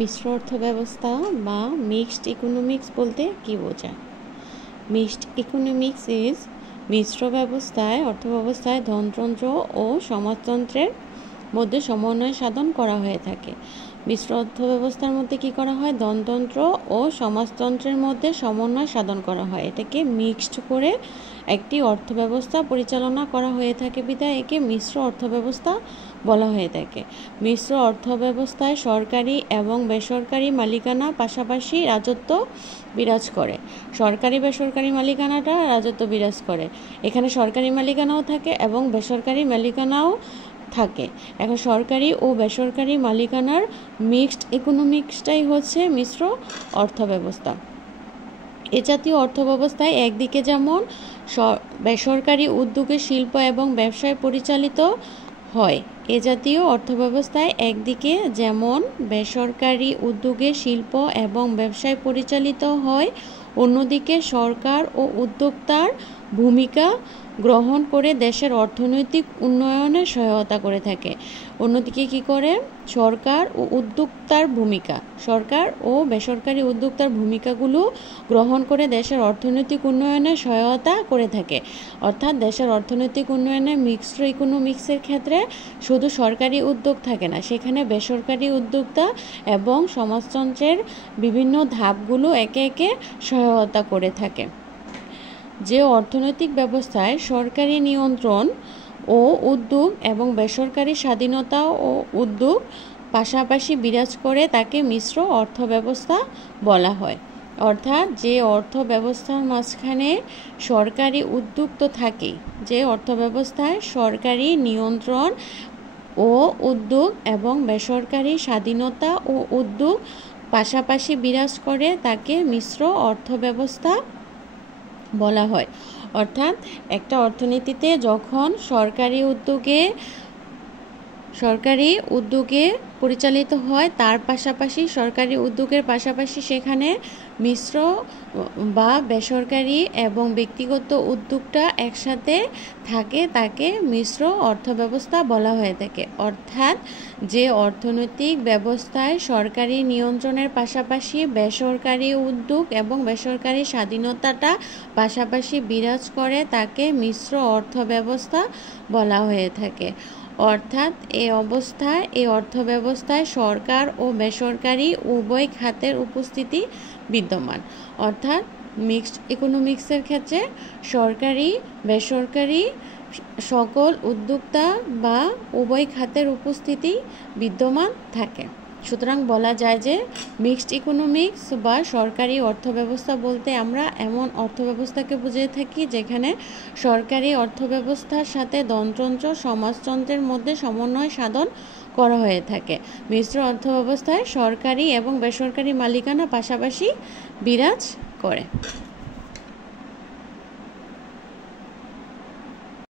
মিশ্র অর্থব্যবস্থা বা mixed economics বলতে কী বোঝায়? মিক্সড ইকোনমিক্স ইজ মিশ্র অর্থব্যবস্থায় ধনতন্ত্র ও সমাজতন্ত্রের মধ্যে সমন্বয় সাধন করা হয়ে থাকে। মিশ্র অর্থব্যবস্থার মধ্যে কি করা হয়? ধনতন্ত্র ও সমাজতন্ত্রের মধ্যে সমন্বয় সাধন করা হয়। এটাকে মিক্সড করে একটি অর্থব্যবস্থা পরিচালনা করা হয়ে থাকে বিধায় একে মিশ্র অর্থব্যবস্থা বলা হয়ে থাকে। মিশ্র অর্থব্যবস্থায় সরকারি এবং বেসরকারি মালিকানা পাশাপাশি রাজত্ব বিরাজ করে। সরকারি বেসরকারি মালিকানাটা রাজত্ব বিরাজ করে। এখানে সরকারি মালিকানাও থাকে এবং বেসরকারি মালিকানাও থাকে। এখন সরকারি ও বেসরকারি মালিকানার মিক্সড ইকোনমিক্সটাই হচ্ছে মিশ্র অর্থব্যবস্থা। এ জাতীয় অর্থব্যবস্থায় একদিকে যেমন বেসরকারি উদ্যোগে শিল্প এবং ব্যবসায় পরিচালিত হয়। এ জাতীয় অর্থব্যবস্থায় একদিকে যেমন বেসরকারি উদ্যোগে শিল্প এবং ব্যবসায় পরিচালিত হয়, অন্যদিকে সরকার ও উদ্যোক্তার ভূমিকা গ্রহণ করে দেশের অর্থনৈতিক উন্নয়নে সহায়তা করে থাকে। অন্যদিকে কি করে? সরকার ও বেসরকারি উদ্যোক্তার ভূমিকাগুলো গ্রহণ করে দেশের অর্থনৈতিক উন্নয়নে সহায়তা করে থাকে। অর্থাৎ দেশের অর্থনৈতিক উন্নয়নে মিক্সড ইকোনমিক্সের ক্ষেত্রে শুধু সরকারি উদ্যোগ থাকে না, সেখানে বেসরকারি উদ্যোক্তা এবং সমাজতন্ত্রের বিভিন্ন ধাপগুলো একে একে সহায়তা করে থাকে। যে অর্থনৈতিক ব্যবস্থায় সরকারি নিয়ন্ত্রণ ও উদ্যোগ এবং বেসরকারি স্বাধীনতা ও উদ্যোগ পাশাপাশি বিরাজ করে তাকে মিশ্র অর্থব্যবস্থা বলা হয়। অর্থাৎ যে অর্থব্যবস্থার মাঝখানে সরকারি উদ্যোগ তো থাকেই, যে অর্থব্যবস্থায় সরকারি নিয়ন্ত্রণ ও উদ্যোগ এবং বেসরকারি স্বাধীনতা ও উদ্যোগ পাশাপাশি বিরাজ করে তাকে মিশ্র অর্থব্যবস্থা বলা হয়। অর্থাৎ একটা অর্থনীতিতে যখন সরকারি উদ্যোগে পরিচালিত হয়, তার পাশাপাশি সরকারি উদ্যোগের পাশাপাশি সেখানে মিশ্র বা বেসরকারি এবং ব্যক্তিগত উদ্যোগটা একসাথে থাকে, তাকে মিশ্র অর্থব্যবস্থা বলা হয়ে থাকে। অর্থাৎ যে অর্থনৈতিক ব্যবস্থায় সরকারি নিয়ন্ত্রণের পাশাপাশি বেসরকারি উদ্যোগ এবং বেসরকারি স্বাধীনতাটা পাশাপাশি বিরাজ করে তাকে মিশ্র অর্থব্যবস্থা বলা হয়ে থাকে। অর্থাৎ এই অর্থব্যবস্থায় সরকার ও বেসরকারি উভয় খাতের উপস্থিতি বিদ্যমান। অর্থাৎ মিক্সড ইকোনমিক্সের ক্ষেত্রে সরকারি বেসরকারি সকল উদ্যোক্তা বা উভয় খাতের উপস্থিতি বিদ্যমান থাকে। সুতরাং বলা যায় যে মিক্সড ইকোনমিক্স বা সরকারি অর্থব্যবস্থা বলতে আমরা এমন অর্থব্যবস্থাকে বুঝিয়ে থাকি যেখানে সরকারি অর্থব্যবস্থার সাথে ধনতন্ত্র সমাজতন্ত্রের মধ্যে সমন্বয় সাধন করা হয়ে থাকে। মিশ্র অর্থব্যবস্থায় সরকারি এবং বেসরকারি মালিকানা পাশাপাশি বিরাজ করে।